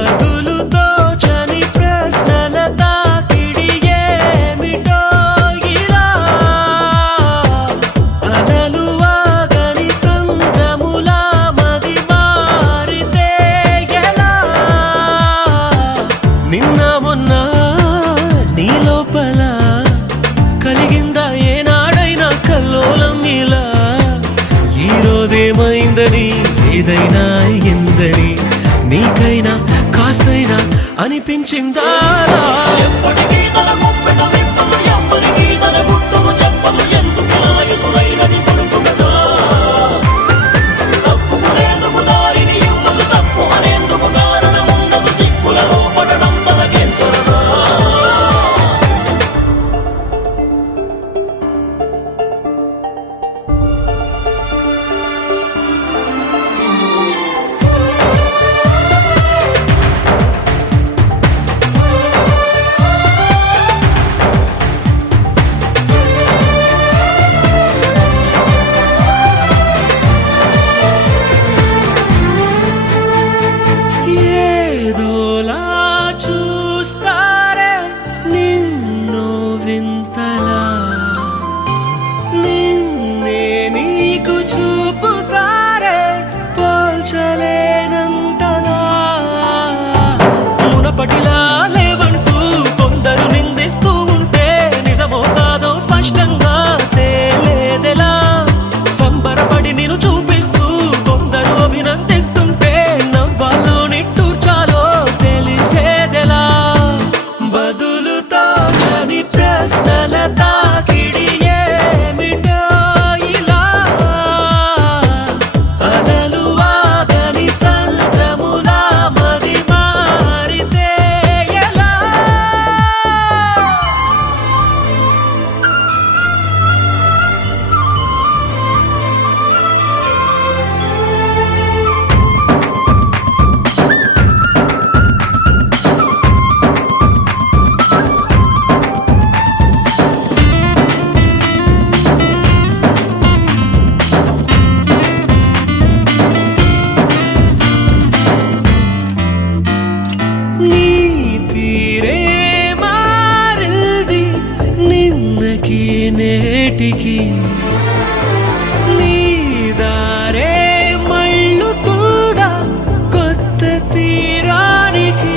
బదులుతో చని ప్రశ్నల తాకిడి ఏమిటో ఇలా అలలు వాగని సంద్రములా మది మారితే ఎలా నిన్న మొన్న నీ లోపల కలిగిందా ఏనాడైనా కల్లోలం ఇలా ఈ రోజేమైందని ఏదైనా అయ్యిందని నీకైనా కాస్తైనా అనిపించిందా ఎప్పటికీ తన గుప్పెట విప్పలు ఎవ్వరికీ తన గుట్టును చెప్పలు ఎందుకిలా ఎదురైనది పడుకు కదా తప్పుకునేందుకు దారిని ఇవ్వదు తప్పు అనేందుకు కారణం ఉండదు చిక్కులలో పడడం తనకేం సరదా ఏదోలా చూస్తారే నిన్ను వింతలా నిన్నే నీకు చూపుతారే పోల్చలేనంతలా మునపటిలా లేవంటూ కొందరు నిందిస్తూ ఉంటే నిజమో కాదో స్పష్టంగా తేలేదెలా సంబరపడి నిన్ను చూపిస్తూ కొందరు అభినందిస్తుంటే నవ్వాలో నిట్టూర్చాలో తెలిసేదెలా బదులుతో చని ప్రశ్నల తాకిడి ఏమిటో ఇలా అలలు వాగని సంద్రములా మది మారితే ఎలా నీ తీరే మారింది నిన్నకి నేటికి నీ దారే మళ్ళుతూగా కొత్త తీరానికి